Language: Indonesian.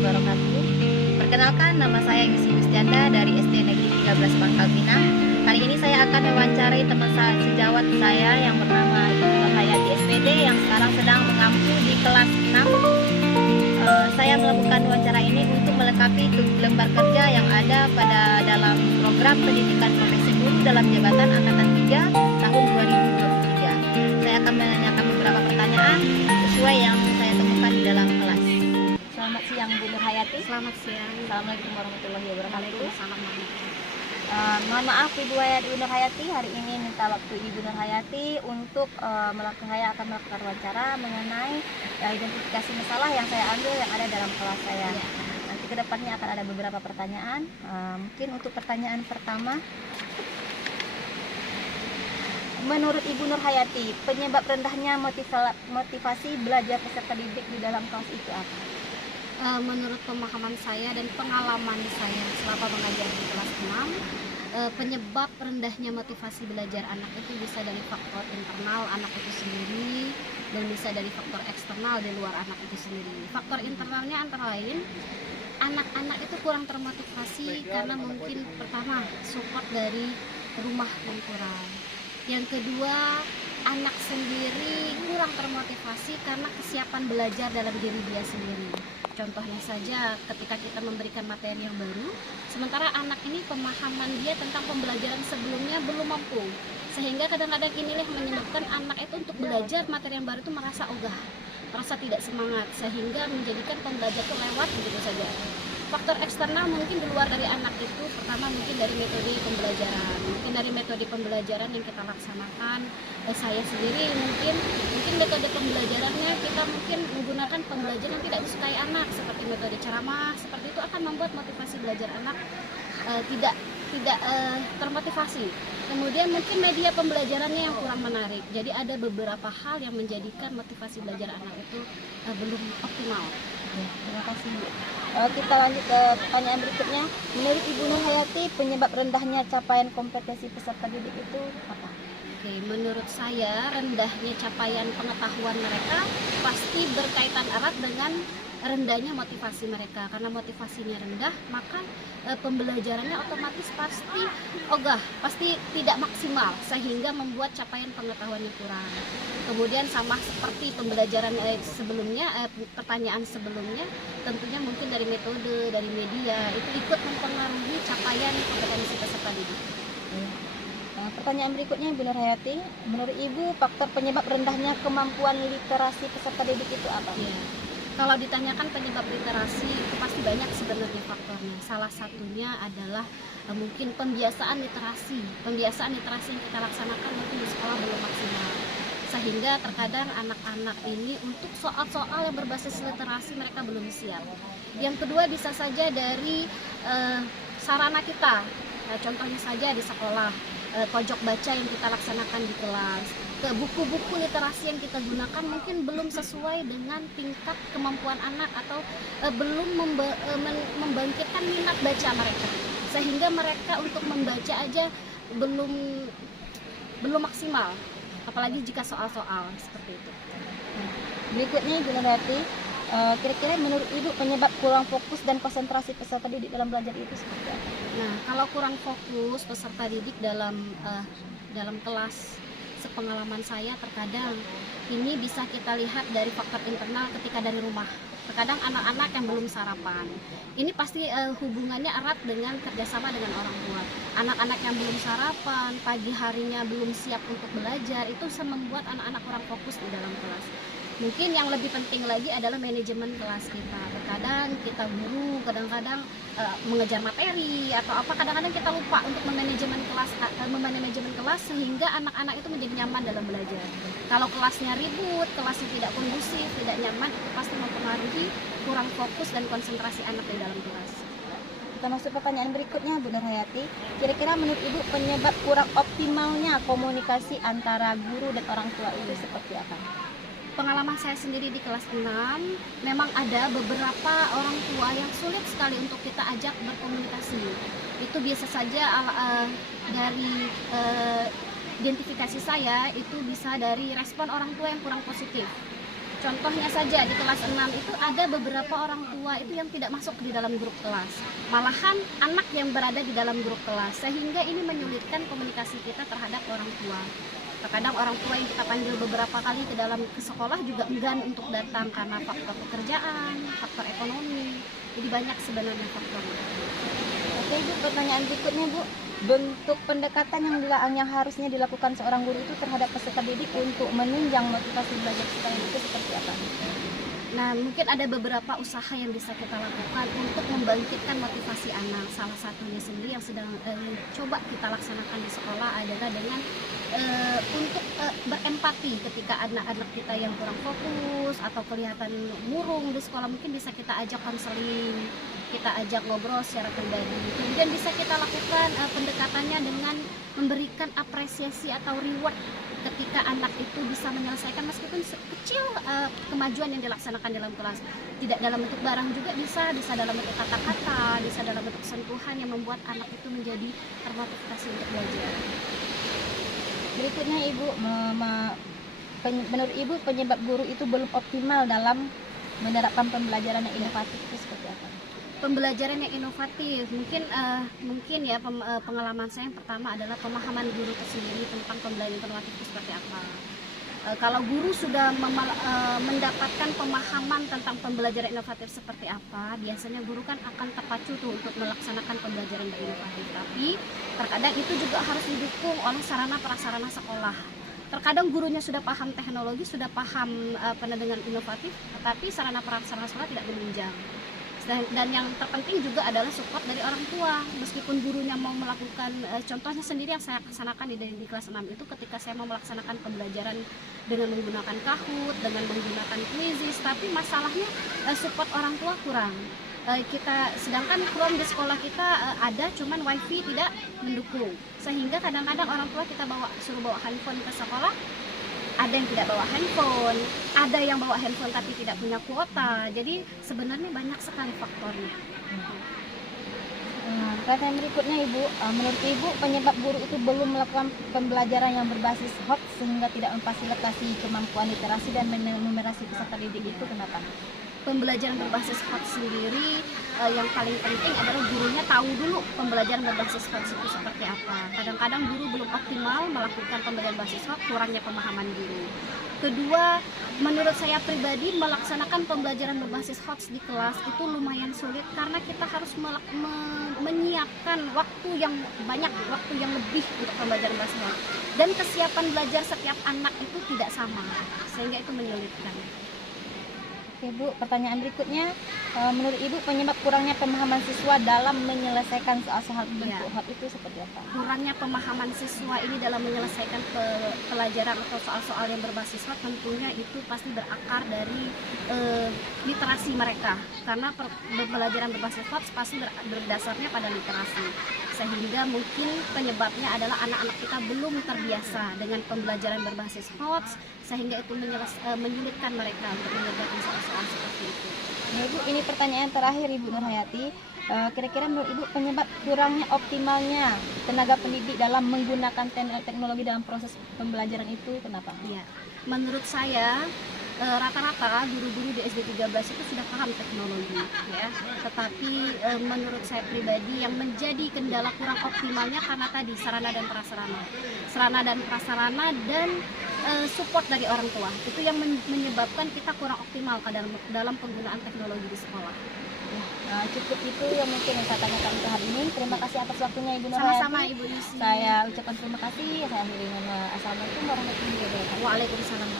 wabarakatuh. Perkenalkan, nama saya Yusi Yustianda dari SD Negeri 13 Pangkal Pinang. Kali ini saya akan mewawancarai teman sejawat saya yang bernama Ibu Hayati SPD yang sekarang sedang mengampu di kelas 6. Saya melakukan wawancara ini untuk melengkapi lembar kerja yang ada pada dalam program pendidikan profesi guru dalam jabatan angkatan 3 tahun 2023. Saya akan menanyakan beberapa pertanyaan sesuai yang saya temukan di dalam kelas. Selamat siang Bu Nur Hayati. Selamat siang. Assalamualaikum warahmatullahi wabarakatuh. Waalaikumsalam warahmatullahi. Mohon maaf Ibu Nur Hayati, hari ini minta waktu Ibu Nur Hayati untuk saya akan melakukan wawancara mengenai identifikasi masalah yang saya ambil yang ada dalam kelas saya. Ya. Nanti kedepannya akan ada beberapa pertanyaan. Mungkin untuk pertanyaan pertama, menurut Ibu Nur Hayati, penyebab rendahnya motivasi belajar peserta didik di dalam kelas itu apa? Menurut pemahaman saya dan pengalaman saya selama mengajar di kelas 6, penyebab rendahnya motivasi belajar anak itu bisa dari faktor internal anak itu sendiri dan bisa dari faktor eksternal di luar anak itu sendiri. Faktor internalnya antara lain anak-anak itu kurang termotivasi karena mungkin pertama support dari rumah yang kurang. Yang kedua, anak sendiri kurang termotivasi karena kesiapan belajar dalam diri dia sendiri. Contohnya saja ketika kita memberikan materi yang baru, sementara anak ini pemahaman dia tentang pembelajaran sebelumnya belum mampu, sehingga kadang-kadang inilah yang menyebabkan anak itu untuk belajar materi yang baru itu merasa ogah, merasa tidak semangat, sehingga menjadikan pembelajaran itu lewat begitu saja. Faktor eksternal mungkin di luar dari anak itu, pertama mungkin dari metode pembelajaran yang kita laksanakan. Saya sendiri mungkin metode pembelajarannya kita mungkin menggunakan pembelajaran yang tidak disukai anak, seperti metode ceramah, seperti itu akan membuat motivasi belajar anak tidak termotivasi. Kemudian mungkin media pembelajarannya yang kurang menarik. Jadi ada beberapa hal yang menjadikan motivasi belajar anak itu belum optimal. Terima kasih Bu. Kita lanjut ke pertanyaan berikutnya. Menurut Ibu Nur Hayati, penyebab rendahnya capaian kompetensi peserta didik itu apa? Oke, menurut saya rendahnya capaian pengetahuan mereka pasti berkaitan erat dengan rendahnya motivasi mereka. Karena motivasinya rendah, maka pembelajarannya otomatis pasti ogah, pasti tidak maksimal, sehingga membuat capaian pengetahuannya kurang. Kemudian sama seperti pembelajaran sebelumnya, pertanyaan sebelumnya, tentunya mungkin dari metode, dari media, itu ikut mempengaruhi capaian kompetensi peserta didik. Pertanyaan berikutnya Ibu Nur Hayati, menurut Ibu faktor penyebab rendahnya kemampuan literasi peserta didik itu apa? Ya. Kalau ditanyakan penyebab literasi itu pasti banyak sebenarnya faktornya. Salah satunya adalah mungkin pembiasaan literasi yang kita laksanakan mungkin di sekolah belum maksimal, sehingga terkadang anak-anak ini untuk soal-soal yang berbasis literasi mereka belum siap. Yang kedua bisa saja dari sarana kita, contohnya saja di sekolah, pojok baca yang kita laksanakan di kelas, ke buku-buku literasi yang kita gunakan mungkin belum sesuai dengan tingkat kemampuan anak atau belum membangkitkan minat baca mereka, sehingga mereka untuk membaca aja belum maksimal, apalagi jika soal-soal seperti itu. Berikutnya Ibu Nur Hayati, kira-kira menurut Ibu penyebab kurang fokus dan konsentrasi peserta didik dalam belajar itu seperti apa? Nah, kalau kurang fokus peserta didik dalam kelas, sepengalaman saya terkadang ini bisa kita lihat dari faktor internal ketika dari rumah. Terkadang anak-anak yang belum sarapan, ini pasti hubungannya erat dengan kerjasama dengan orang tua. Anak-anak yang belum sarapan, pagi harinya belum siap untuk belajar, itu bisa membuat anak-anak kurang fokus di dalam kelas. Mungkin yang lebih penting lagi adalah manajemen kelas kita. Terkadang kita guru, kadang-kadang mengejar materi atau apa, kadang-kadang kita lupa untuk memanajemen kelas sehingga anak-anak itu menjadi nyaman dalam belajar. Kalau kelasnya ribut, kelasnya tidak kondusif, tidak nyaman, itu pasti mempengaruhi kurang fokus dan konsentrasi anak di dalam kelas. Kita masuk pertanyaan berikutnya Bu Nur Hayati, kira-kira menurut Ibu penyebab kurang optimalnya komunikasi antara guru dan orang tua itu seperti apa? Pengalaman saya sendiri di kelas 6, memang ada beberapa orang tua yang sulit sekali untuk kita ajak berkomunikasi. Itu biasa saja dari identifikasi saya itu bisa dari respon orang tua yang kurang positif. Contohnya saja di kelas 6 itu ada beberapa orang tua itu yang tidak masuk di dalam grup kelas. Malahan anak yang berada di dalam grup kelas, sehingga ini menyulitkan komunikasi kita terhadap orang tua. Terkadang orang tua yang kita panggil beberapa kali ke sekolah juga enggan untuk datang karena faktor pekerjaan, faktor ekonomi. Jadi banyak sebenarnya faktornya. Oke Bu, pertanyaan berikutnya Bu, bentuk pendekatan yang harusnya dilakukan seorang guru itu terhadap peserta didik untuk menunjang motivasi belajar peserta didik itu seperti apa? Nah, mungkin ada beberapa usaha yang bisa kita lakukan untuk membangkitkan motivasi anak. Salah satunya sendiri yang sedang coba kita laksanakan di sekolah adalah dengan untuk berempati ketika anak-anak kita yang kurang fokus atau kelihatan murung di sekolah, mungkin bisa kita ajak konseling, kita ajak ngobrol secara pribadi. Kemudian bisa kita lakukan pendekatannya dengan memberikan apresiasi atau reward ketika anak itu bisa menyelesaikan meskipun kecil kemajuan yang dilaksanakan dalam kelas. Tidak dalam bentuk barang juga bisa dalam bentuk kata-kata, bisa dalam bentuk sentuhan yang membuat anak itu menjadi termotivasi untuk belajar. Berikutnya Ibu, menurut Ibu penyebab guru itu belum optimal dalam menerapkan pembelajaran yang inovatif itu seperti apa? Pembelajaran yang inovatif mungkin ya pengalaman saya yang pertama adalah pemahaman guru tersendiri tentang pembelajaran inovatif itu seperti apa. Kalau guru sudah mendapatkan pemahaman tentang pembelajaran inovatif seperti apa, biasanya guru kan akan terpacu tuh untuk melaksanakan pembelajaran inovatif. Tapi terkadang itu juga harus didukung oleh sarana prasarana sekolah. Terkadang gurunya sudah paham teknologi, sudah paham dengan inovatif, tetapi sarana prasarana sekolah tidak menunjang. Dan yang terpenting juga adalah support dari orang tua. Meskipun gurunya mau melakukan, contohnya sendiri yang saya laksanakan di kelas 6 itu ketika saya mau melaksanakan pembelajaran dengan menggunakan Kahoot, dengan menggunakan Quizzes, tapi masalahnya support orang tua kurang. Sedangkan Chrome di sekolah kita ada, cuman wifi tidak mendukung, sehingga kadang-kadang orang tua kita suruh bawa handphone ke sekolah. Ada yang tidak bawa handphone, ada yang bawa handphone tapi tidak punya kuota. Jadi sebenarnya banyak sekali faktornya. Pertanyaan berikutnya Ibu, menurut Ibu penyebab guru itu belum melakukan pembelajaran yang berbasis hot sehingga tidak memfasilitasi kemampuan literasi dan numerasi peserta didik itu kenapa? Pembelajaran berbasis hot sendiri yang paling penting adalah gurunya tahu dulu pembelajaran berbasis hot itu seperti apa. Kadang-kadang guru belum optimal melakukan pembelajaran berbasis hot, kurangnya pemahaman guru. Kedua, menurut saya pribadi melaksanakan pembelajaran berbasis hot di kelas itu lumayan sulit karena kita harus menyiapkan waktu yang banyak, waktu yang lebih untuk pembelajaran berbasis hot. Dan kesiapan belajar setiap anak itu tidak sama, sehingga itu menyulitkan. Oke Bu, pertanyaan berikutnya, menurut Ibu penyebab kurangnya pemahaman siswa dalam menyelesaikan soal-soal bentuk hot itu seperti apa? Kurangnya pemahaman siswa ini dalam menyelesaikan pelajaran atau soal-soal yang berbasis hot tentunya itu pasti berakar dari literasi mereka, karena pembelajaran berbasis hot pasti berdasarnya pada literasi, sehingga mungkin penyebabnya adalah anak-anak kita belum terbiasa dengan pembelajaran berbasis hot, sehingga itu menyulitkan mereka untuk mengerjakan soal-soal seperti itu. Ya, Ibu, ini pertanyaan terakhir Ibu Nurhayati. Kira-kira menurut Ibu penyebab kurangnya optimalnya tenaga pendidik dalam menggunakan teknologi dalam proses pembelajaran itu kenapa? Iya, menurut saya rata-rata guru-guru di SD 13 itu sudah paham teknologi ya, tetapi menurut saya pribadi yang menjadi kendala kurang optimalnya karena tadi sarana dan prasarana dan support dari orang tua itu yang menyebabkan kita kurang optimal dalam penggunaan teknologi di sekolah. Cukup itu yang mungkin yang saya tanyakan untuk hari ini. Terima kasih atas waktunya Ibu Nurhayati. Sama-sama Ibu Yusi. Saya ucapkan terima kasih. Saya akhiri dengan assalamualaikum warahmatullahi wabarakatuh. Waalaikumsalam.